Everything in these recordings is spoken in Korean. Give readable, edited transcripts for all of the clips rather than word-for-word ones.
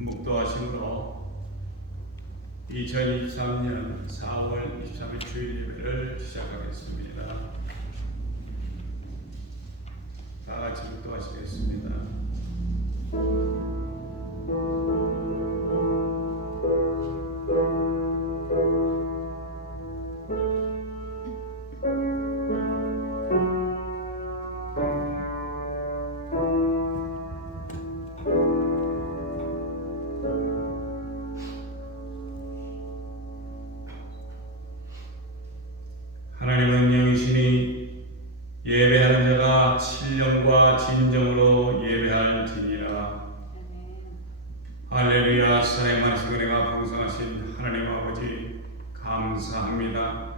묵도하심으로 2023년 4월 23일 주일 예배를 시작하겠습니다. 다 같이 묵도하시겠습니다. 하나님은 영이시니 예배하는 자가 신령과 진정으로 예배할지니라. 할렐루야. 사랑의 많으신 은혜가 풍성하신 하나님 아버지 감사합니다.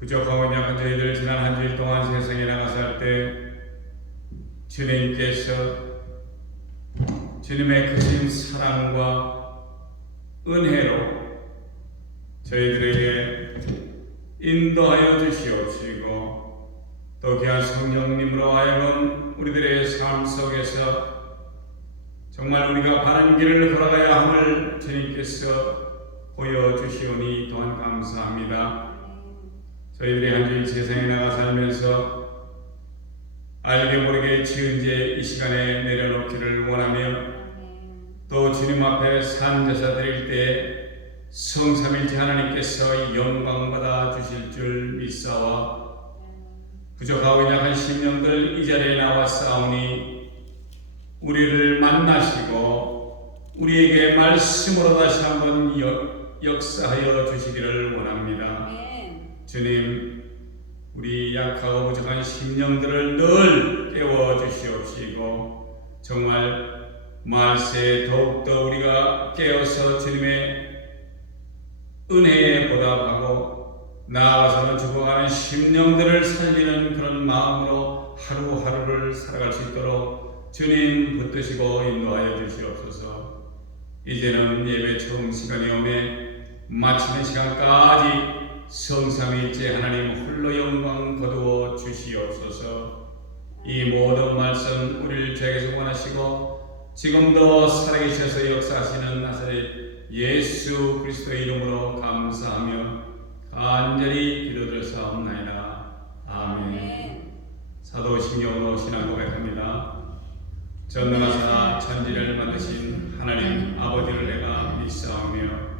부족하고 약한 저희들 지난 한 주일 동안 세상에 나가서 할 때 주님께서 주님의 크신 사랑과 은혜로 저희들에게 인도하여 주시옵시고 또 귀한 성령님으로 하여금 우리들의 삶 속에서 정말 우리가 바른 길을 걸어가야 함을 주님께서 보여주시오니 또한 감사합니다. 저희들이 한 주일 세상에 나가 살면서 알게 모르게 지은 죄 이 시간에 내려놓기를 원하며 또 주님 앞에 산제사 드릴 때 성삼일체 하나님께서 영광받아 주실 줄 믿사와 부족하고 약한 심령들 이 자리에 나와 싸우니 우리를 만나시고 우리에게 말씀으로 다시 한번 역사하여 주시기를 원합니다. 주님, 우리 약하고 부족한 심령들을 늘 깨워주시옵시고 정말 말세에 더욱더 우리가 깨어서 주님의 은혜에 보답하고 나아가서는 죽어가는 심령들을 살리는 그런 마음으로 하루하루를 살아갈 수 있도록 주님 붙드시고 인도하여 주시옵소서. 이제는 예배 처음 시간이 오매 마치는 시간까지 성삼위일체 하나님 홀로 영광 거두어 주시옵소서. 이 모든 말씀 우리를 죄에서 원하시고 지금도 살아계셔서 역사하시는 나사렛 예수 그리스도의 이름으로 감사하며 간절히 기도드렸사옵나이다. 아멘. 사도신경으로 신앙 고백합니다. 전능하사 천지를 만드신 하나님 아버지를 내가 믿사오며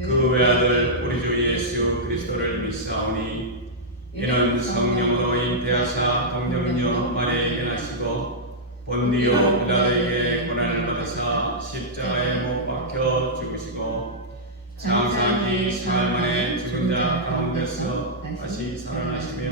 그 외아들 우리 주 예수 그리스도를 믿사오니 이는 성령으로 잉태하사 동정녀 마리아에게 나시고 본디오 빌라도에게 고난을 받으사 십자가에 못 박혀 죽으시고 장사기 사흘 만에 죽은 자 가운데서 다시 살아나시며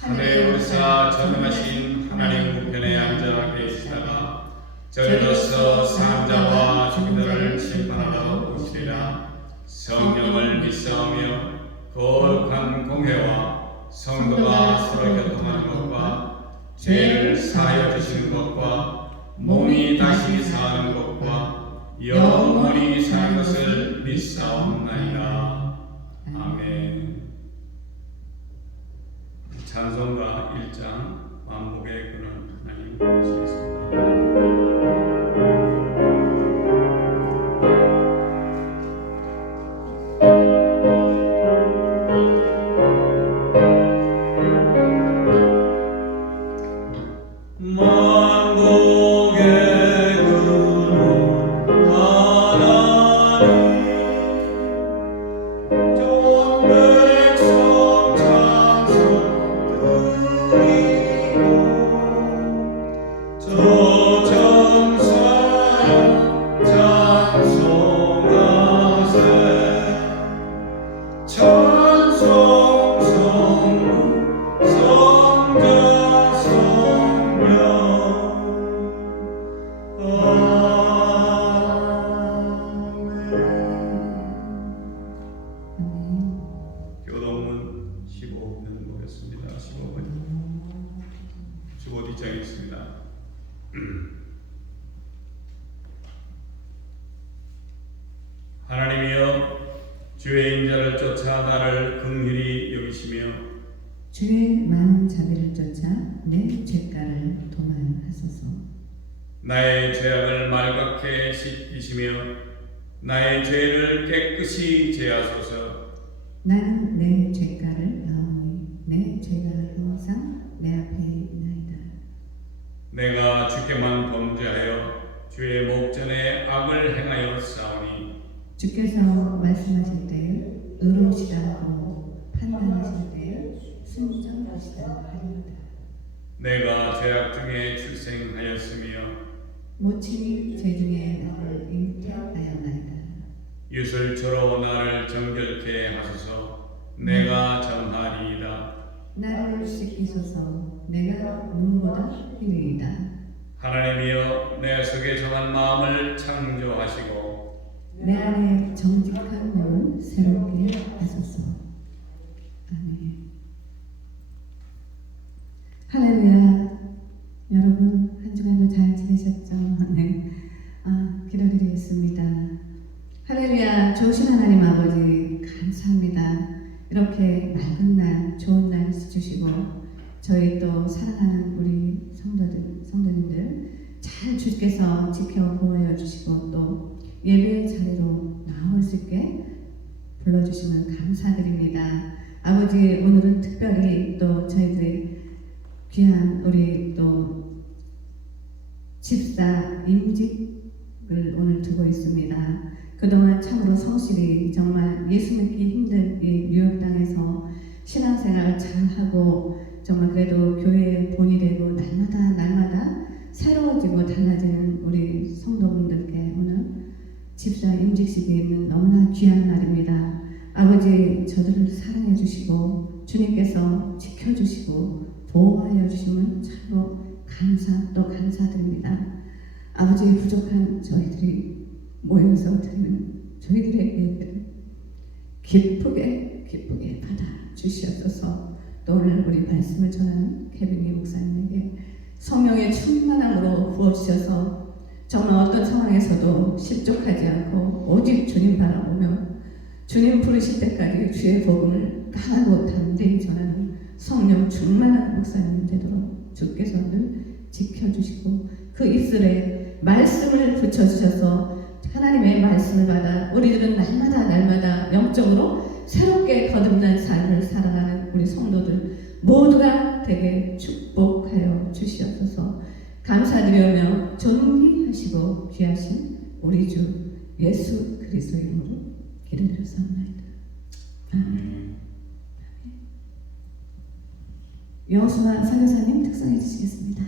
하늘에 오르사 전능하신 하나님 우편에 앉아 계시다가 저리로서 사는 자와 죽은 자를 심판하러 오시리라. 성령을 믿사오며 거룩한 공회와 성도가 서로 교통하는 것과 죄를 사하여 주시는 것과 몸이 다시 사는 것과 영원히 사는 것을 믿사옵나이다. 아멘. 찬송가 1장 만복의 근원 하나님 모시겠습니다. 교동문 15편 보겠습니다. 15 뒷장에 있습니다. 하나님이여 주의 인자를 쫓아 나를 긍휼히 여기시며 주의 많은 자비를 쫓아 내 죄가를 도말하소서. 나의 죄악을 말갛게 씻기시며 나의 죄를 깨끗이 제하소서. 나는 내 죄가를 나오니 내 죄가 항상 내 앞에 있나이다. 내가 주께만 범죄하여 주의 목전에 악을 행하여 싸우니 주께서 말씀하실 때 의로우시다고 판단하실 때 순정하시다 하리로다. 내가 죄악 중에 출생하였으며 모친이 죄 중에 나를 잉태하였나이다. 유술초로 나를 정결케 하소서. 내가 정하리이다. 나를 씻기소서. 내가 누구보다 희리이다. 하나님이여 내 속에 정한 마음을 창조하시고 내 안에 정직한 영을 새롭게 하소서. 아멘. 할렐루야. 여러분 한 주간도 잘 지내셨죠? 네. 기도드리겠습니다. 할렐루야. 좋으신 하나님 아버지 감사합니다. 이렇게 맑은 날 좋은 날 주시고 저희 또 사랑하는 우리 성도님들 잘 주께서 지켜 보호해 주시고 또 예배의 자리로 나올 수 있게 불러주시면 감사드립니다. 아버지 오늘은 특별히 또 저희들이 귀한 우리 또 집사 임직을 오늘 두고 있습니다. 그동안 참으로 성실히 정말 예수 믿기 힘든 이 뉴욕 땅에서 신앙생활을 잘하고 정말 그래도 교회의 본이 되고 날마다 새로워지고 달라지는 우리 성도분들께 오늘 집사 임직식이 있는 너무나 귀한 날입니다. 아버지 저들을 사랑해 주시고 주님께서 지켜주시고 보호하여 주시면 참으로 감사드립니다. 아버지 부족한 저희들이 모여서 드리는 저희들의 예배를 기쁘게 받아 주시옵소서. 또 오늘 우리 말씀을 전하는 케빈이 목사님에게 성령의 충만함으로 부어주셔서 정말 어떤 상황에서도 실족하지 않고 오직 주님 바라보며 주님 부르실 때까지 주의 복음을 강하고 담대히 전하는 성령 충만한 목사님 되도록 주께서 늘 지켜주시고 그 입술에 말씀을 붙여주셔서 하나님의 말씀을 받아 우리들은 날마다 영적으로 새롭게 거듭난 삶을 살아가는 우리 성도들 모두가 되게 축복하여 주시옵소서. 감사드리며 존귀하시고 귀하신 우리 주 예수 그리스도 이름으로 기도드렸사옵나이다. 아멘. 여호수아 선교사님 특성해 주시겠습니다.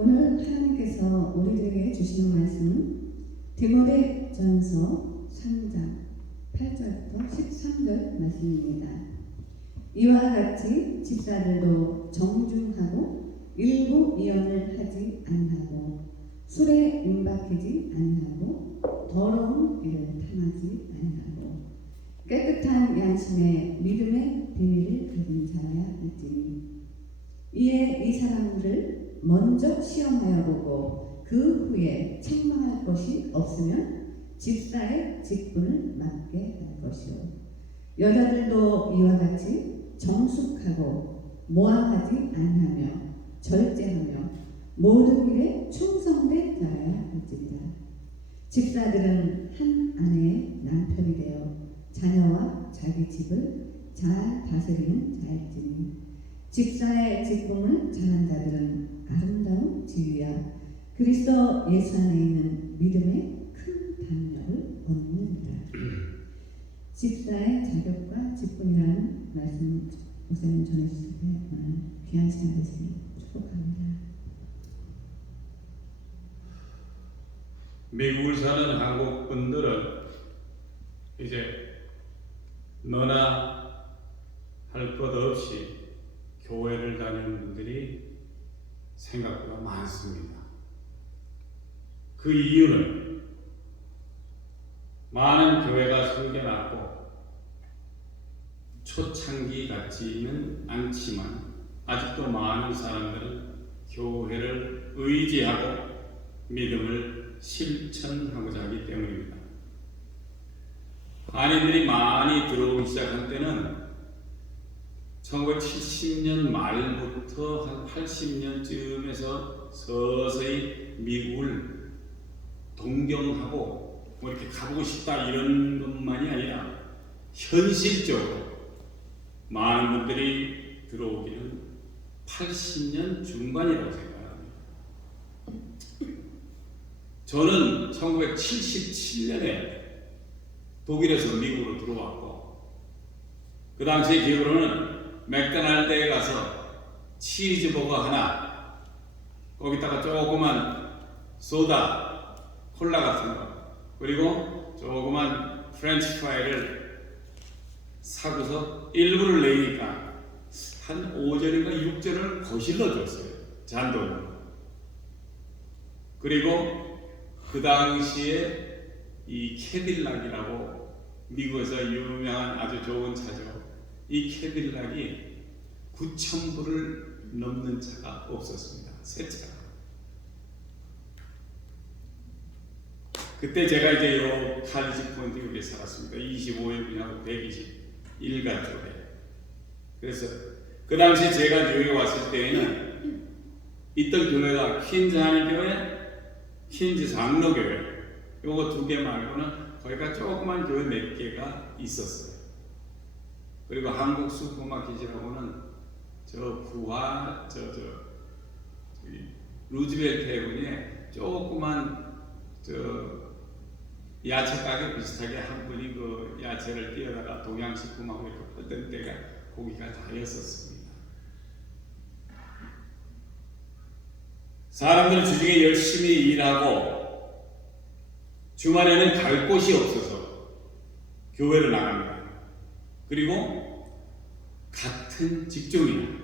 오늘 하나님께서 우리들에게 주시는 말씀은 디모데전서 3장 8절부터 13절 말씀입니다. 이와 같이 집사들도 정중하고 일부이언을 하지 아니하고 술에 임박하지 아니하고 더러운 일을 탐하지 아니하고 깨끗한 양심의 믿음의 비밀을 가진 자라야 할지니 이에 이 사람들을 먼저 시험하여 보고 그 후에 책망할 것이 없으면 집사의 직분을 맡게 할 것이요 여자들도 이와 같이 정숙하고 모함하지 아니하며 절제하며 모든 일에 충성되 자라야 할지니라. 집사들은 한 아내의 남편이 되어 자녀와 자기 집을 잘 다스리는 자일지니 집사의 직분을 잘한 자들은 아름다운 지위야 그리스도 예수 안에 있는 믿음의 큰 담력을 얻느니라. 집사의 자격과 직분이라는 말씀 목사님 전해주실 때 오늘 귀한 시간 되시길 축복합니다. 미국을 사는 한국 분들은 이제 너나 할 것 없이 교회를 다니는 분들이 생각보다 많습니다. 그 이유는 많은 교회가 생겨났고 초창기 같지는 않지만 아직도 많은 사람들은 교회를 의지하고 믿음을 실천하고자 하기 때문입니다. 한인들이 많이 들어오기 시작한 때는 1970년 말부터 한 80년쯤에서 서서히 미국을 동경하고 뭐 이렇게 가보고 싶다 이런 것만이 아니라 현실적으로 많은 분들이 들어오기는 80년 중반이라고 생각합니다. 저는 1977년에 독일에서 미국으로 들어왔고 그 당시에 기억으로는 맥도날드에 가서 치즈버거 하나 거기다가 조그만 소다 콜라 같은 거 그리고 조그만 프렌치 프라이를 사고서 일부를 내니까 한 5전인가 6전을 거실러 줬어요. 잔돈으로. 그리고 그 당시에 이 캐딜락이라고 미국에서 유명한 아주 좋은 차죠. 이 캐딜락이 9,000불을 넘는 차가 없었습니다. 새 차가. 그때 제가 이제 요 칼리지 폰트 여기에 살았습니다. 25일이냐고 121가 쪽에. 그래서 그 당시 제가 뉴욕에 왔을 때에는 있던 교회가 퀸즈 한인교회, 퀸즈 장로교회 요거 두 개 말고는 거기가 조그만 교회 몇 개가 있었어요. 그리고 한국 슈퍼마켓이라고는 저 부하 루즈벨트 해군에 조그만 야채 가게 비슷하게 한 분이 그 야채를 띄어다가 동양식품하고 이렇게 팔던 때가 거기가 다였었습니다. 사람들은 주중에 열심히 일하고 주말에는 갈 곳이 없어서 교회를 나갑니다. 그리고 같은 직종이나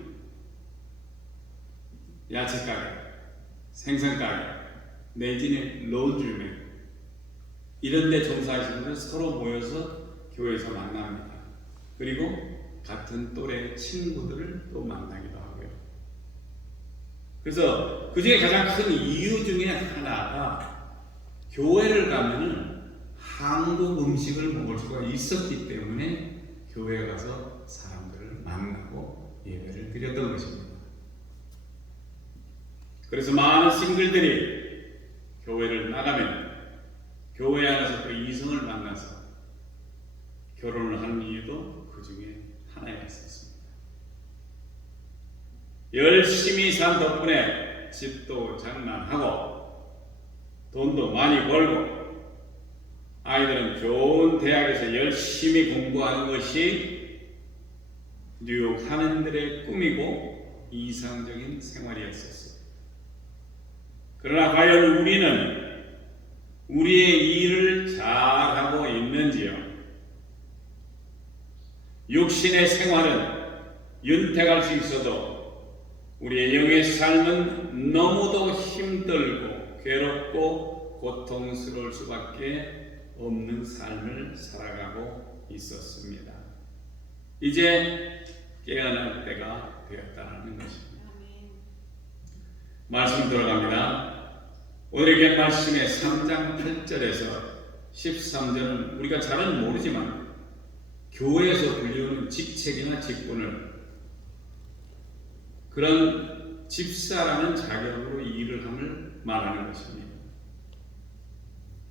야채 가게, 생선 가게, 내지는 론드리맨 이런 데 종사하시는 분들 서로 모여서 교회에서 만납니다. 그리고 같은 또래 친구들을 또 만나기도 하고요. 그래서 그 중에 가장 큰 이유 중에 하나가 교회를 가면은 한국 음식을 먹을 수가 있었기 때문에 교회에 가서 사람들을 만나고 예배를 드렸던 것입니다. 그래서 많은 싱글들이 교회를 나가면 교회 안에서 또 이성을 만나서 결혼을 하는 이유도 그 중에 하나였었습니다. 열심히 산 덕분에 집도 장만하고 돈도 많이 벌고 아이들은 좋은 대학에서 열심히 공부하는 것이 뉴욕 한인들의 꿈이고 이상적인 생활이었었어요. 그러나 과연 우리는 우리의 일을 잘하고 있는지요? 육신의 생활은 윤택할 수 있어도 우리의 영의 삶은 너무도 힘들고 괴롭고 고통스러울 수밖에 없는 삶을 살아가고 있었습니다. 이제 깨어날 때가 되었다는 것입니다. 말씀 들어갑니다. 오늘의 말씀의 3장 8절에서 13절은 우리가 잘은 모르지만 교회에서 불리우는 직책이나 직분을 그런 집사라는 자격으로 일을 함을 말하는 것입니다.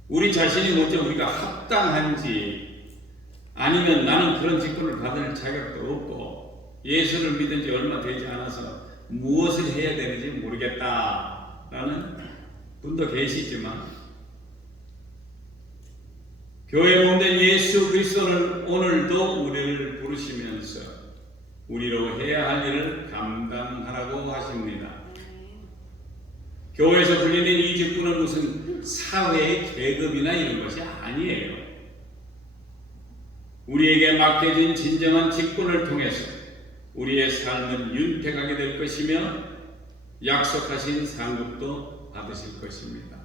우리 자신이 먼저 우리가 합당한지 아니면 나는 그런 직분을 받을 자격도 없고 예수를 믿은 지 얼마 되지 않아서 무엇을 해야 되는지 모르겠다라는 분도 계시지만 교회 몸된 예수 그리스도는 오늘도 우리를 부르시면서 우리로 해야 할 일을 감당하라고 하십니다. 교회에서 불리는 이 직분은 무슨 사회의 계급이나 이런 것이 아니에요. 우리에게 맡겨진 진정한 직분을 통해서 우리의 삶은 윤택하게 될 것이며 약속하신 상급도 받으실 것입니다.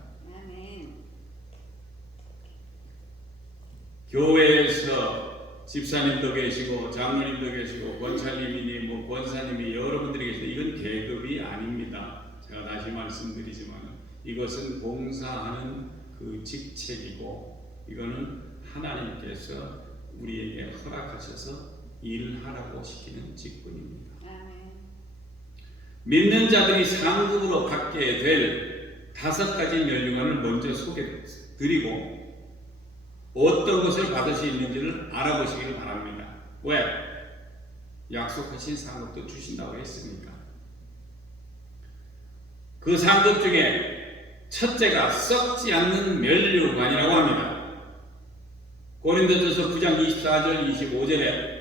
교회에서 집사님도 계시고 장로님도 계시고 권찰님이니 권사님이 여러분들이 계시는데 이건 계급이 아닙니다. 제가 다시 말씀드리지만 이것은 봉사하는 그 직책이고 이거는 하나님께서 우리에게 허락하셔서 일하라고 시키는 직분입니다. 믿는 자들이 상급으로 받게 될 5가지 면류관을 먼저 소개드리고 어떤 것을 받을 수 있는지를 알아보시길 바랍니다. 왜? 약속하신 상급도 주신다고 했으니까. 그 상급 중에 첫째가 썩지 않는 면류관이라고 합니다. 고린도전서 9장 24절 25절에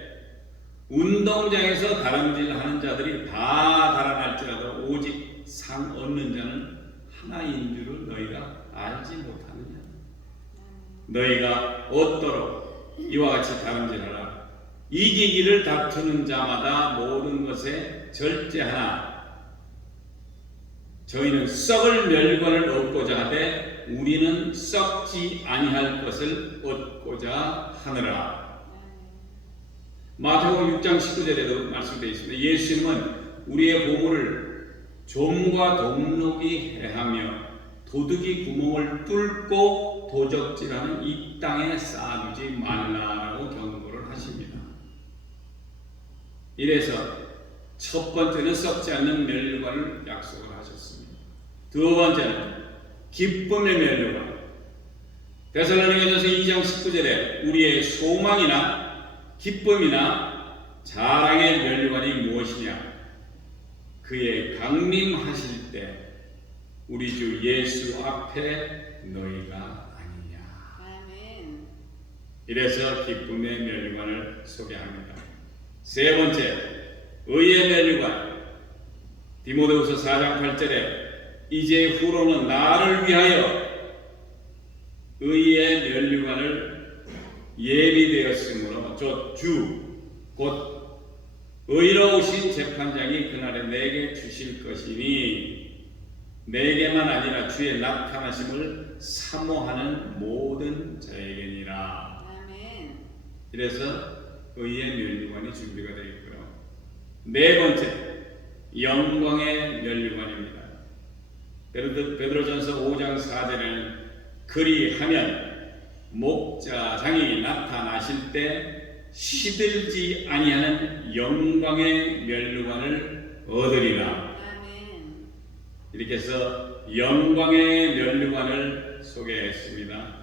운동장에서 다름질하는 자들이 다 달아날지라도 오직 상 얻는 자는 하나인 줄을 너희가 알지 못하느냐. 너희가 얻도록 이와 같이 다름질하라. 이기기를 다투는 자마다 모든 것에 절제하나 저희는 썩을 멸관을 얻고자 하되 우리는 썩지 아니할 것을 얻고자 하느라. 마태복음 6장 19절에도 말씀되어 있습니다. 예수님은 우리의 보물을 좀과 동록이 해하며 도둑이 구멍을 뚫고 도적질하는 이 땅에 쌓아두지 말라라고 경고를 하십니다. 이래서 첫 번째는 썩지 않는 면류관을 약속을 하셨습니다. 두 번째는 기쁨의 면류관. 데살로니가전서 2장 19절에 우리의 소망이나 기쁨이나 자랑의 면류관이 무엇이냐? 그의 강림하실 때 우리 주 예수 앞에 너희가 아니냐. 아멘. 이래서 기쁨의 면류관을 소개합니다. 세 번째, 의의 면류관. 디모데후서 4장 8절에 이제 후로는 나를 위하여 의의 면류관을 예비되었으므로 곧 의로우신 재판장이 그날에 내게 주실 것이니 내게만 아니라 주의 나타나심을 사모하는 모든 자에게니라. 아멘. 이래서 의의 면류관이 준비가 되어 있고요. 네 번째, 영광의 면류관입니다. 베드로전서 5장 4절에는 그리하면 목자장이 나타나실 때 시들지 아니하는 영광의 면류관을 얻으리라. 아멘. 이렇게 해서 영광의 면류관을 소개했습니다.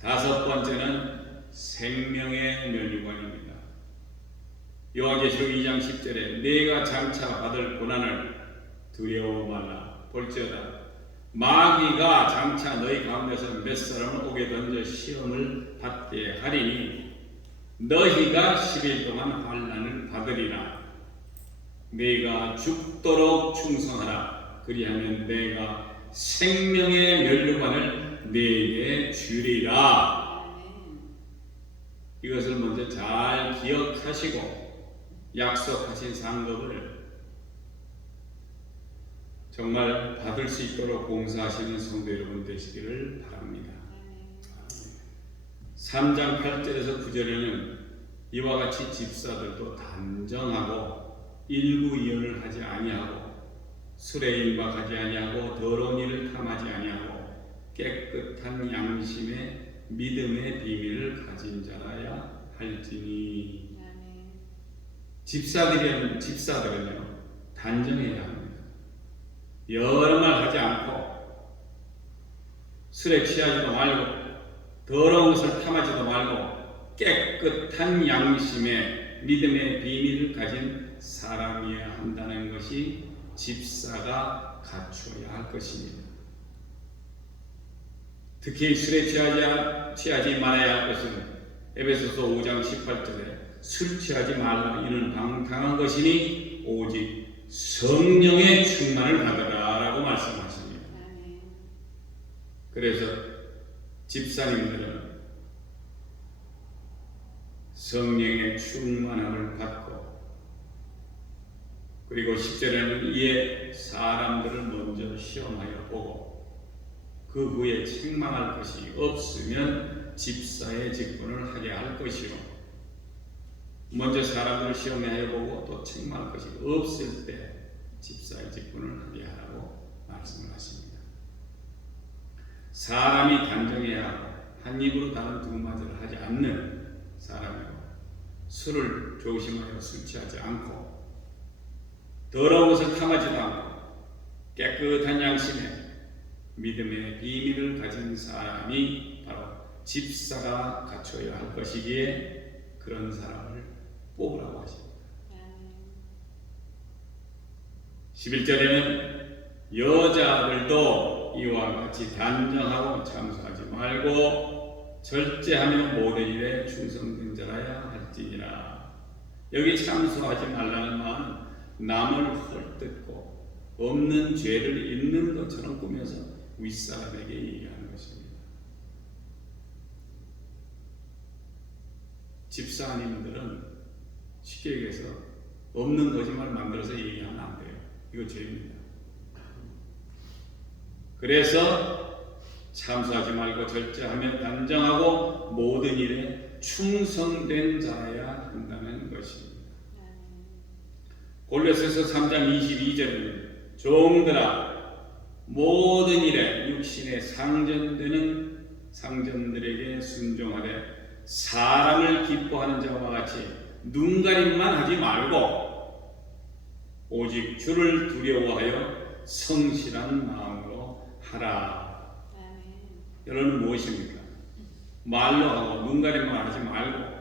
다섯 번째는 생명의 면류관입니다. 요한계시록 2장 10절에 내가 장차 받을 고난을 두려워 말라. 볼지어다 마귀가 장차 너희 가운데서 몇 사람을 옥에 던져 시험을 받게 하리니 너희가 10일 동안 환난을 받으리라. 네가 죽도록 충성하라. 그리하면 내가 생명의 면류관을 네게 주리라. 아멘. 이것을 먼저 잘 기억하시고 약속하신 상급을 정말 받을 수 있도록 봉사하시는 성도 여러분 되시기를 바랍니다. 3장 8절에서 9절에는 이와 같이 집사들도 단정하고 일구이연을 하지 아니하고 술에 임박하지 아니하고 더러운 일을 탐하지 아니하고 깨끗한 양심의 믿음의 비밀을 가진 자라야 할지니. 아멘. 집사들은요 단정해야 합니다. 여러 말 하지 않고 술에 취하지도 말고 더러운 것을 탐하지도 말고 깨끗한 양심의 믿음의 비밀을 가진 사람이어야 한다는 것이 집사가 갖추어야 할 것입니다. 특히 술에 취하지 말아야 할 것은 에베소서 5장 18절에 술 취하지 말라. 이는 방탕한 것이니 오직 성령의 충만을 받으라라고 말씀하십니다. 아멘. 그래서 집사님들은 성령의 충만함을 받고 그리고 10절에는 이에 사람들을 먼저 시험하여 보고 그 후에 책망할 것이 없으면 집사의 직분을 하게 할 것이요 먼저 사람들을 시험하여 보고 또 책망할 것이 없을 때 집사의 직분을 하게 하라고 말씀을 하십니다. 사람이 단정해야 하고 한 입으로 다른 두 마디를 하지 않는 사람이고 술을 조심하여 술 취하지 않고 더러운 것을 탐하지도 않고 깨끗한 양심에 믿음의 비밀을 가진 사람이 바로 집사가 갖춰야 할 것이기에 그런 사람을 뽑으라고 하십니다. 11절에는 여자들도 이와 같이 단정하고 참소하지 말고 절제하며 모든 일에 충성된 자라야 할지니라. 여기 참소하지 말라는 말은 남을 헐뜯고 없는 죄를 있는 것처럼 꾸며서 윗사람에게 얘기하는 것입니다. 집사님들은 쉽게 얘기해서 없는 거짓말 만들어서 얘기하면 안 돼요. 이거 죄입니다. 그래서 참소하지 말고 절제하며 단정하고 모든 일에 충성된 자여야 한다는 것입니다. 골로새서 3장 22절은 종들아 모든 일에 육신에 상전되는 상전들에게 순종하되 사람을 기뻐하는 자와 같이 눈가림만 하지 말고 오직 주를 두려워하여 성실한 마음으로 하라. 아멘. 여러분 무엇입니까? 말로 하고 눈가림만 하지 말고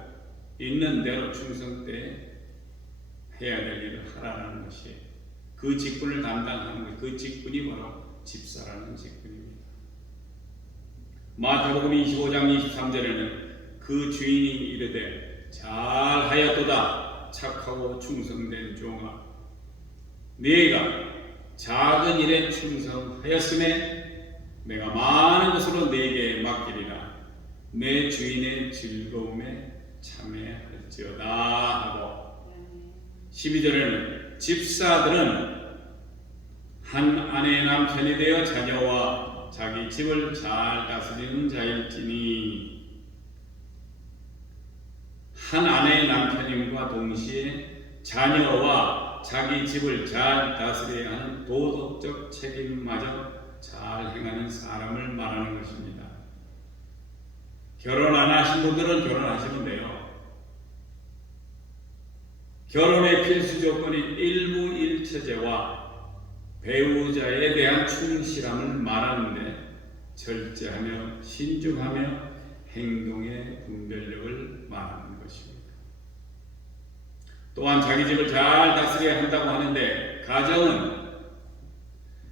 있는 대로 충성되 해야 될 일을 하라는 것이 그 직분을 담당하는 것, 그 직분이 바로 집사라는 직분입니다. 마태복음 25장 23절에는 그 주인이 이르되 잘하였도다 착하고 충성된 종아 네가 작은 일에 충성하였음에 내가 많은 것으로 네게 맡기리라 내 주인의 즐거움에 참여할지어다 하고 아멘. 12절에는 집사들은 한 아내의 남편이 되어 자녀와 자기 집을 잘 다스리는 자일지니 한 아내의 남편임과 동시에 자녀와 자기 집을 잘 다스려야 하는 도덕적 책임마저 잘 행하는 사람을 말하는 것입니다. 결혼 안 하신 분들은 결혼하시면 돼요. 결혼의 필수 조건이 일부일처제와 배우자에 대한 충실함을 말하는데 절제하며 신중하며 행동의 분별력을 말하는 것입니다. 또한 자기 집을 잘 다스려야 한다고 하는데 가정은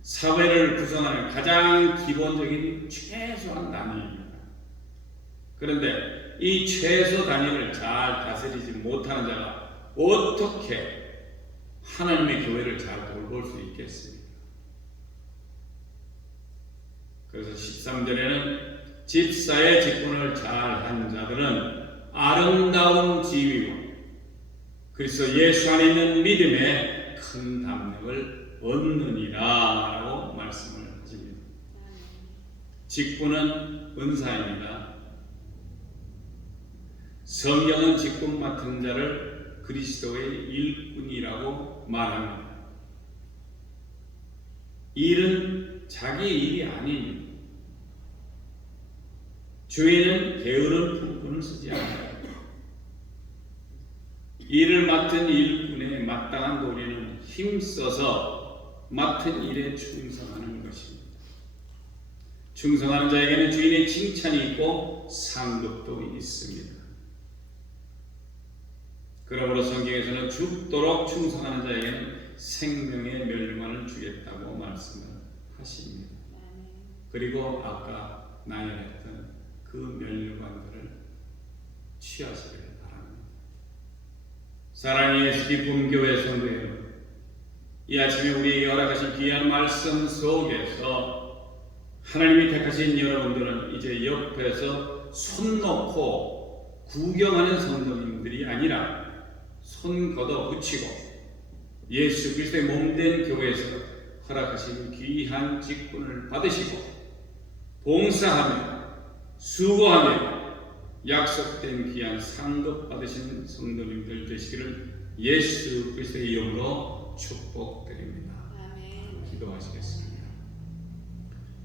사회를 구성하는 가장 기본적인 최소한 단위입니다. 그런데 이 최소 단위를 잘 다스리지 못하는 자가 어떻게 하나님의 교회를 잘 돌볼 수 있겠습니까? 그래서 13절에는 집사의 직분을 잘한 자들은 아름다운 지위와 그리스도 예수 안에 있는 믿음에 큰 담력을 얻느니라 라고 말씀을 하십니다. 직분은 은사입니다. 성경은 직분 맡은 자를 그리스도의 일꾼이라고 말합니다. 일은 자기 일이 아닙니다. 주인은 게으른 부분을 쓰지 않아요. 일을 맡은 일꾼의 마땅한 도리는 힘써서 맡은 일에 충성하는 것입니다. 충성하는 자에게는 주인의 칭찬이 있고 상급도 있습니다. 그러므로 성경에서는 죽도록 충성하는 자에게는 생명의 멸류관을 주겠다고 말씀을 하십니다. 그리고 아까 나열했던 그 멸류관들을 취하시길 바랍니다. 사랑의 예수 기쁨 교회 성도 여러분, 이 아침에 우리에게 허락하신 귀한 말씀 속에서 하나님이 택하신 여러분들은 이제 옆에서 손 놓고 구경하는 성도님들이 아니라 손 걷어 붙이고 예수 그리스도의 몸된 교회에서 허락하신 귀한 직분을 받으시고 봉사하며 수고하며 약속된 귀한 상급 받으신 성도님들 되시기를 예수 그리스도의 이름으로 축복드립니다. 아멘. 기도하시겠습니다.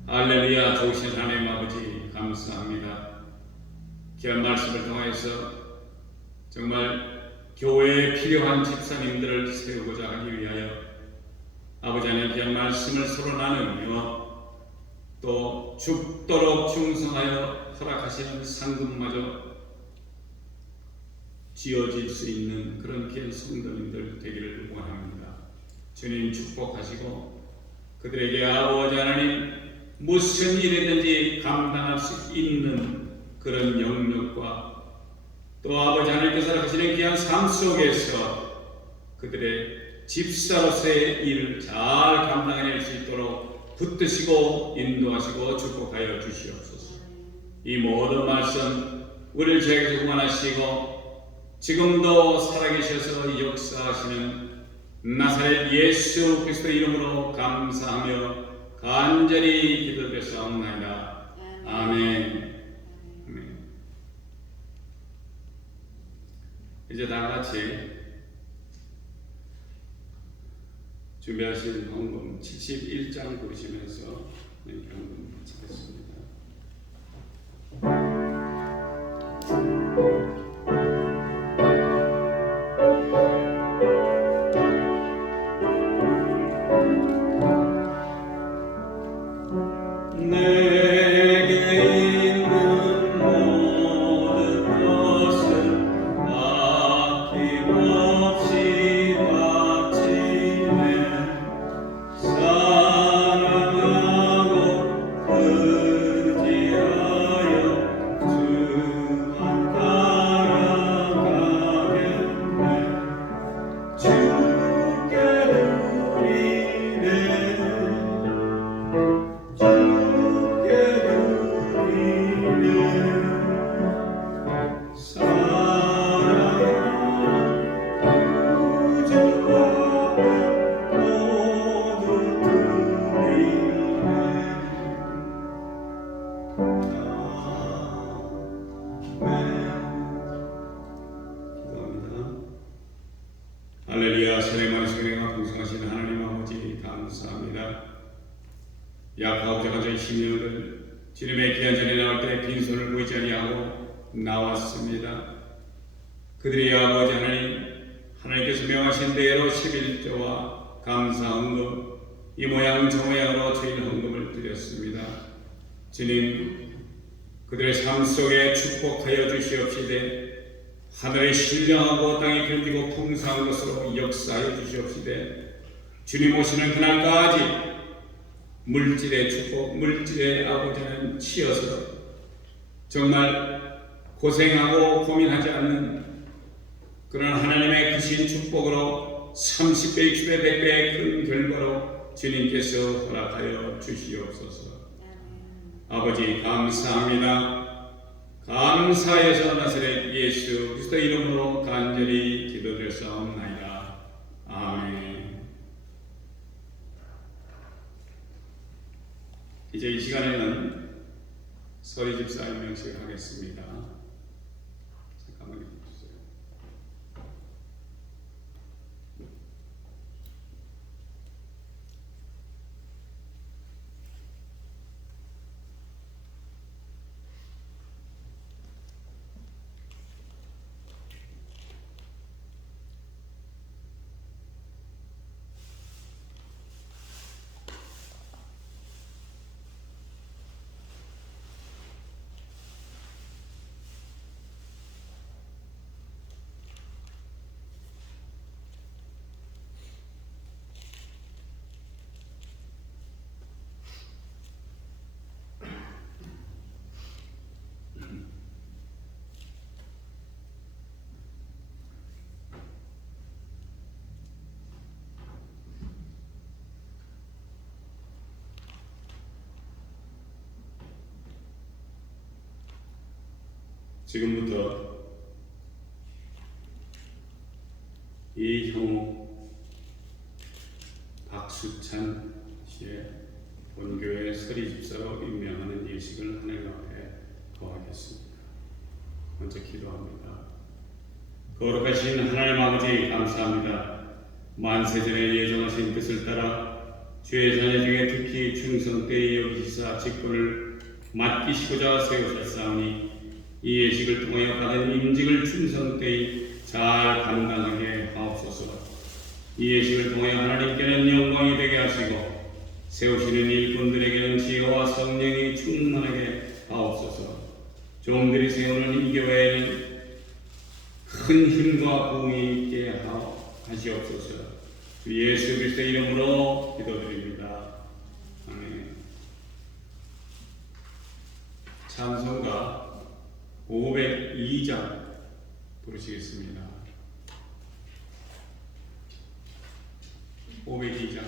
할렐루야. 좋으신 하나님 아버지 감사합니다. 귀한 말씀을 통해서 정말 교회에 필요한 집사님들을 세우고자 하기 위하여 아버지 하나님 귀한 말씀을 서로 나누며 또 죽도록 충성하여 허락하시는 상급마저 지어질 수 있는 그런 귀한 성도님들 되기를 원합니다. 주님 축복하시고 그들에게 아버지 하나님 무슨 일이든지 감당할 수 있는 그런 영역과 또 아버지 하나님께서 허락하시는 귀한 삶 속에서 그들의 집사로서의 일을 잘 감당해낼 수 있도록 붙드시고 인도하시고 축복하여 주시옵소서. 이 모든 말씀 우리를 죄에서 구원하시고 지금도 살아계셔서 역사하시는 나사렛 예수 그리스도 이름으로 감사하며 간절히 기도드렸사옵나이다. 아멘. 아멘. 이제 다 같이 준비하신 헌금 71장 부르시면서 헌금 마치겠습니다. 할렐루야. 살아계신 은혜가 풍성하신 하나님 아버지 감사합니다. 약하고 작은 저희 심령들 주님의 귀한 전에 나올 때 빈손을 보이지 아니하고 나왔습니다. 그들이 아버지 하나님께서 명하신 대로 11조와 감사 헌금 이 모양 저 모양으로 주인 헌금을 드렸습니다. 주님 그들의 삶 속에 축복하여 주시옵시되 하늘에 신령하고 땅에 견디고 풍성한 것으로 역사하여 주시옵시되 주님 오시는 그날까지 물질의 축복, 물질의 아버지는 치여서 정말 고생하고 고민하지 않는 그런 하나님의 크신 축복으로 30배, 60배, 100배의 큰 결과로 주님께서 허락하여 주시옵소서. 아버지 감사합니다. 감사해서 나사렛 예수 그리스도 이름으로 간절히 기도드렸사옵나이다. 아멘. 이제 이 시간에는 서리 집사 임명식을 하겠습니다. 잠깐만 기다려주세요. 지금부터 이형욱 박수찬 씨의 본교회 서리집사로 임명하는 예식을 하나님 앞에 거하겠습니다. 먼저 기도합니다. 거룩하신 하나님 아버지 감사합니다. 만세전에 예정하신 뜻을 따라 주의 자녀 중에 특히 충성 때에 여기시사 직분을 맡기시고자 세우셨사오니 이 예식을 통하여 받은 임직을 충성 때에 잘 감당하게 하옵소서. 이 예식을 통하여 하나님께는 영광이 되게 하시고 세우시는 일꾼들에게는 지혜와 성령이 충만하게 하옵소서. 종들이 세우는 이 교회에는 큰 힘과 부흥이 있게 하시옵소서. 주 예수 그리스도의 이름으로 기도드립니다. 아멘. 찬송가 502장 부르시겠습니다. 502장.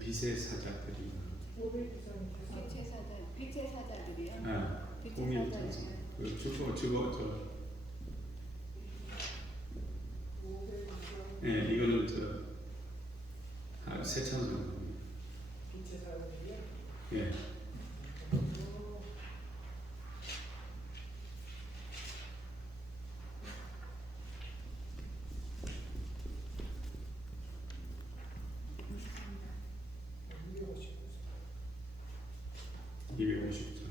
빛의 사자들이. 빛의 사자들이요? 네, 빛의 사자들. 네, 이거는 새 찬송. 예. (250장)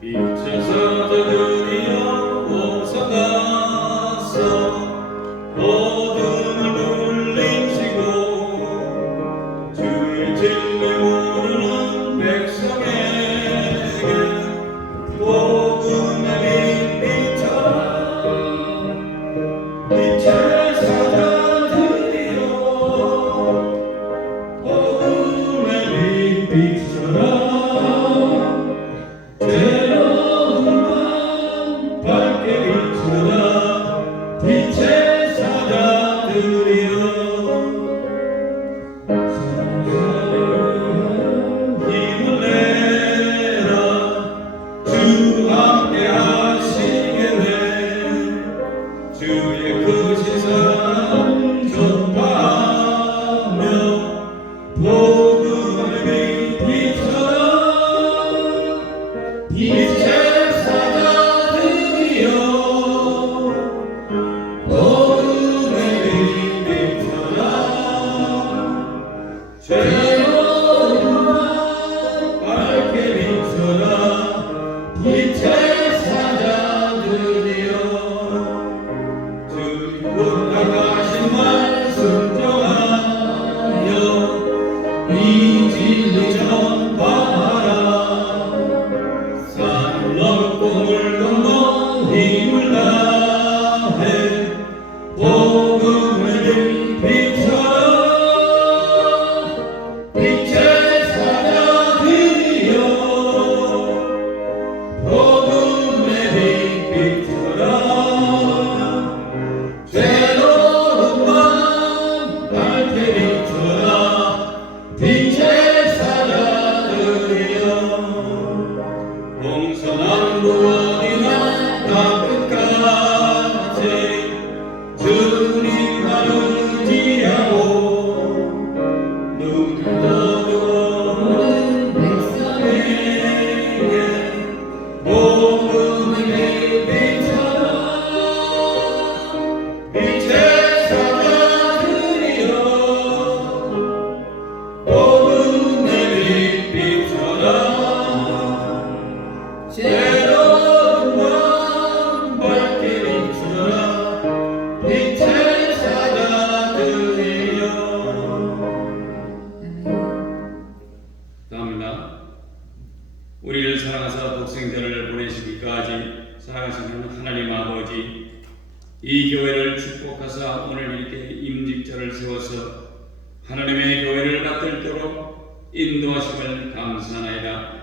빛의 사자들이여 어서 가서 어둠을 물리치고 주의 진리 모르는 백성에게 복음의 빛 비춰라. 빛의 사자들이여 복음의 빛 비춰라. 새로운 밤 밝게 비춰라. 빛의 사자들이여 힘을 내라. 주 함께 하시겠네. 주의 크신 사랑 전파하며 복음의 빛 비춰라. 빛의 사자들이여 복음의 빛 비춰라. 새로운 밤 밝게 비춰라. 빛의 사자들이여 주님 부탁하신 말씀 정하여 이 진리 전파하라. 산 넘고 물 건너 힘을 다해 복음을 비춰라. 빛의 사자들이여 복음의 빛 비춰라. 새로운 밤 밝게 비춰라. 빛의 사자들이여 동서남북 어디나 땅끝까지 주님만 의지하고 눈을 떠오르는 백성에게 복음의 빛 비춰라. 빛의 사자들이여 복음의 빛 비춰라. 새로운 밤 밝게 비춰라. 빛의 사자들이여. 다음입니다. 우리를 사랑하사 독생자를 보내시기까지 사랑하시는 하나님 아버지, 이 교회를 축복하사 오늘 이렇게 임직자를 세워서 하나님의 교회를 받들도록 인도하심을 감사하나이다.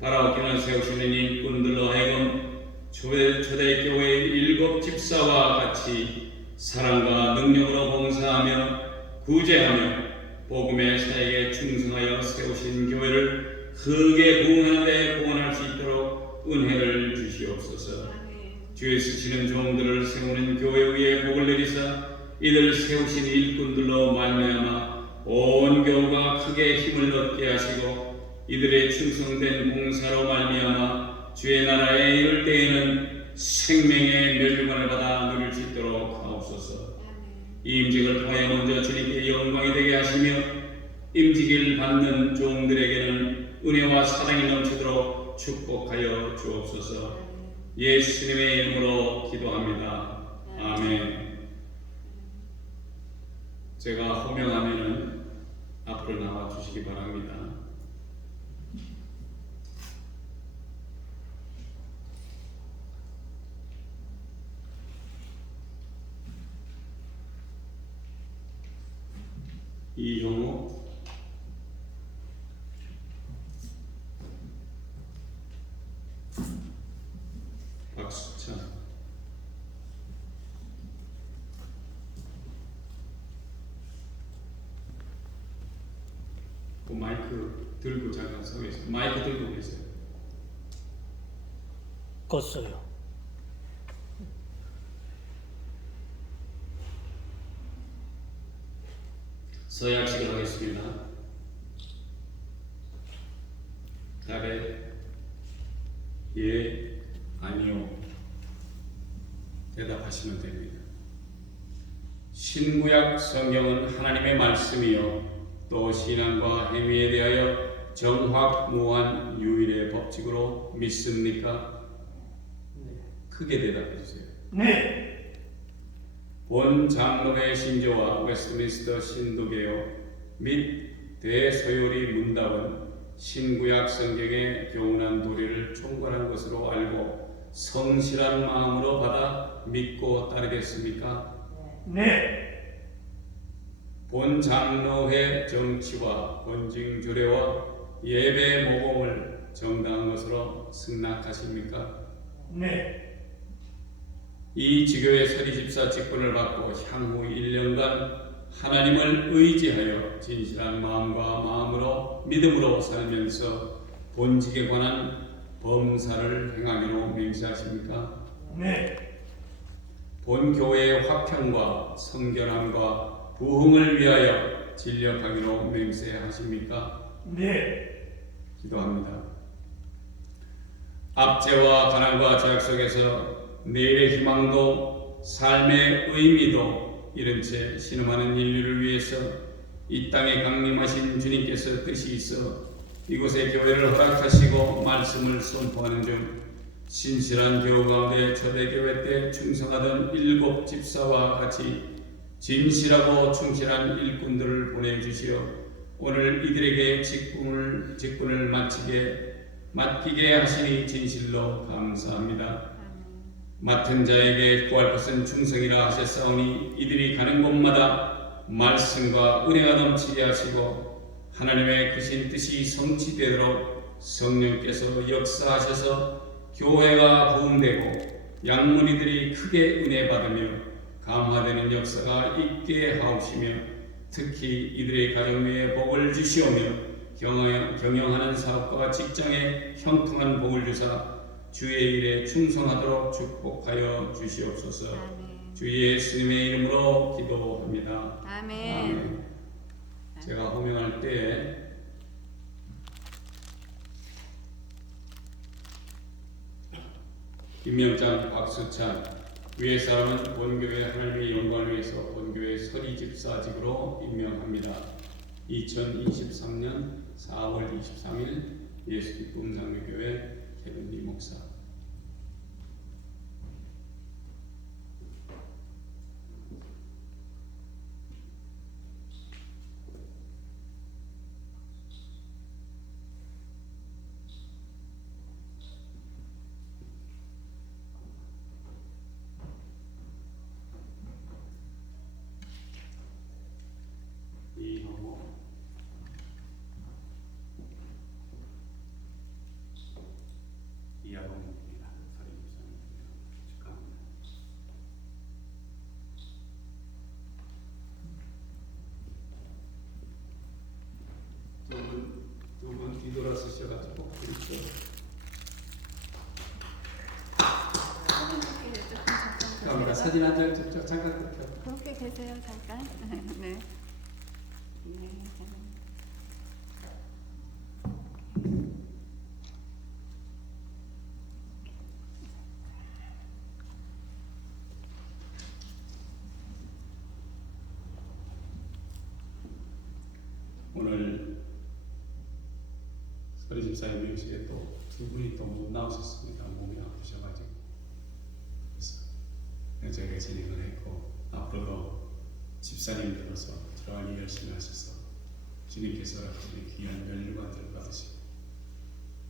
바라옵기는 세우시는 일꾼들로 하여금 초대교회의 7 집사와 같이 사랑과 능력으로 봉사하며 구제하며 복음의 사역에 충성하여 세우신 교회를 크게 부흥하는 데 구원할 수 있도록 은혜를 주시옵소서. 주의 쓰시는 종들을 세우는 교회 위에 복을 내리사 이들 세우신 일꾼들로 말미암아 온 교회가 크게 힘을 얻게 하시고 이들의 충성된 봉사로 말미암아 주의 나라에 이를 때에는 생명의 면류관을 받아 누릴 수 있도록 하옵소서. 이 임직을 통해 먼저 주님께 영광이 되게 하시며 임직을 받는 종들에게는 은혜와 사랑이 넘치도록 축복하여 주옵소서. 예수님의 이름으로 기도합니다. 아멘. 제가 호명하면은 앞으로 나와 주시기 바랍니다. 이용호, 박수찬, 마이크 들고 잠깐 서 계세요. 마이크 들고 계세요. 껐어요. 서약식을 하겠습니다. 답에 예, 아니요 대답하시면 됩니다. 신구약 성경은 하나님의 말씀이요 또 신앙과 행위에 대하여 정확무한 유일의 법칙으로 믿습니까? 크게 대답해 주세요. 네. 본 장로의 신조와 웨스트민스터 신도개요 및 대서열이 문답은 신구약 성경의 교훈한 도리를 총괄한 것으로 알고 성실한 마음으로 받아 믿고 따르겠습니까? 네. 본 장로회 정치와 본징 조례와 예배 모범을 정당한 것으로 승낙하십니까? 네. 이 지교의 서리집사 직분을 받고 향후 1년간 하나님을 의지하여 진실한 마음과 마음으로 믿음으로 살면서 본직에 관한 범사를 행하기로 맹세하십니까? 네. 본 교회의 화평과 성결함과 부흥을 위하여 진력하기로 맹세하십니까? 네. 기도합니다. 압제와 가난과 죄악 속에서 내일의 희망도 삶의 의미도 잃은 채 신음하는 인류를 위해서 이 땅에 강림하신 주님께서 뜻이 있어 이곳에 교회를 허락하시고 말씀을 선포하는 중 신실한 교우 가운데 초대교회 때 충성하던 7 집사와 같이 진실하고 충실한 일꾼들을 보내주시어 오늘 이들에게 직분을 맡기게 하시니 진실로 감사합니다. 맡은 자에게 구할 것은 충성이라 하셨사오니 이들이 가는 곳마다 말씀과 은혜가 넘치게 하시고 하나님의 크신 뜻이 성취되도록 성령께서 역사하셔서 교회가 부흥되고 양무리들이 크게 은혜 받으며 감화되는 역사가 있게 하옵시며 특히 이들의 가정 위에 복을 주시오며 경영하는 사업과 직장에 형통한 복을 주사 주의 일에 충성하도록 축복하여 주시옵소서. 아멘. 주 예수님의 이름으로 기도합니다. 아멘. 제가 호명할 때 김명장, 박수찬 위에 사람은 본교회 하나님의 영광을 위해서 본교회 서리집사직으로 임명합니다. 2023년 4월 23일 예수기쁨 장로교회 개분리 목사. 이하고 이하봉입니다. 서리집사님 축하합니다. 두 분 뒤돌아서셔가지고 그렇죠. 감사합니다. 사진 한 장 잠깐 켜. 그렇게 계세요 잠깐. 네. 네. 오늘 서리집사님 명식에 또 두 분이 또 못 나오셨습니다. 몸이 아프셔가지고 그래서 저희가 진행을 했고 앞으로도 집사님들로서 들어가니 열심히 하셔서 주님께서 허락하시는 귀한 면류관들을 받으시고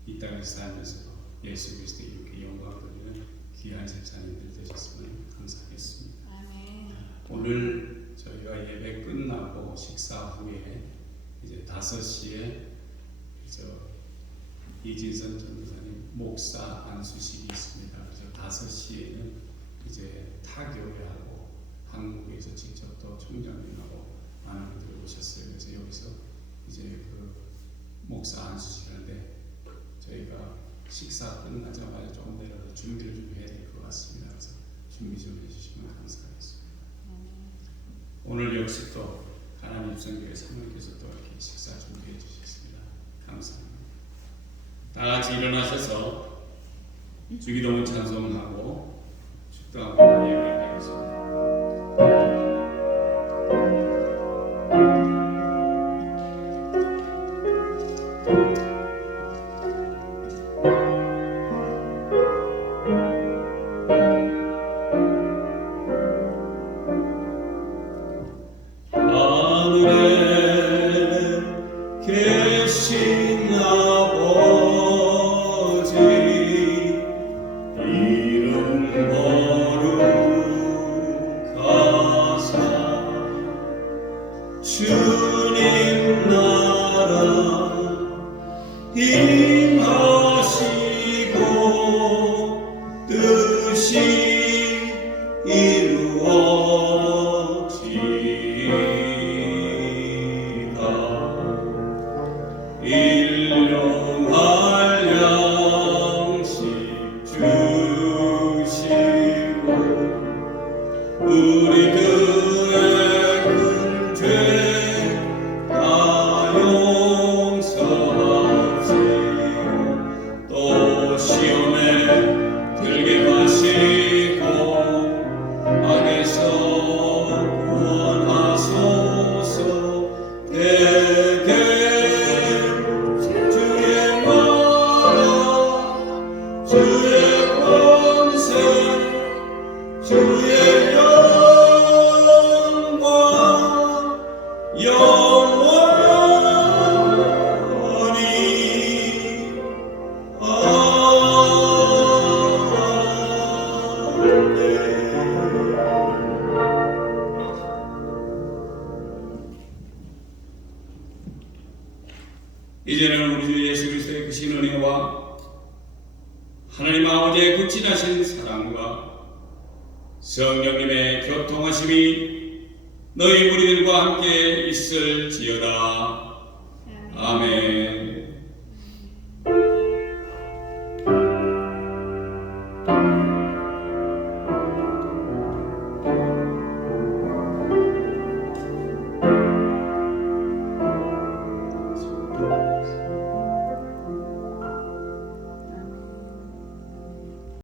이 땅에서 살면서도 예수 그리스도의 이렇게 영광을 돌리는 귀한 집사님들 되셨으면 감사하겠습니다. 아멘. 오늘 저희가 예배 끝나고 식사 후에 이제 5시에 이진선 전도사님 목사 안수식이 있습니다. 그래서 5시에는 이제 타교회하고 한국에서 직접 또 총장님하고 많은 분들이 오셨어요. 그래서 여기서 이제 그 목사 안수시는데 저희가 식사 끝나자마자 조금 내려서 준비를 좀 해야 될 것 같습니다. 그래서 준비 좀 해주시면 감사하겠습니다. 오늘 역시 또 하나님 입성교회 사모님께서 또 이렇게 식사 준비해 주셨습니다. 감사합니다. 다 같이 일어나셔서 주기도문 찬송하고 축도하고 예배를 하겠습니다. 이제는 우리 주 예수 그리스도의 크신 은혜와 하나님 아버지의 극진하신 사랑과 성령님의 교통하심이 너희 무리들과 함께 있을지어다. 아멘.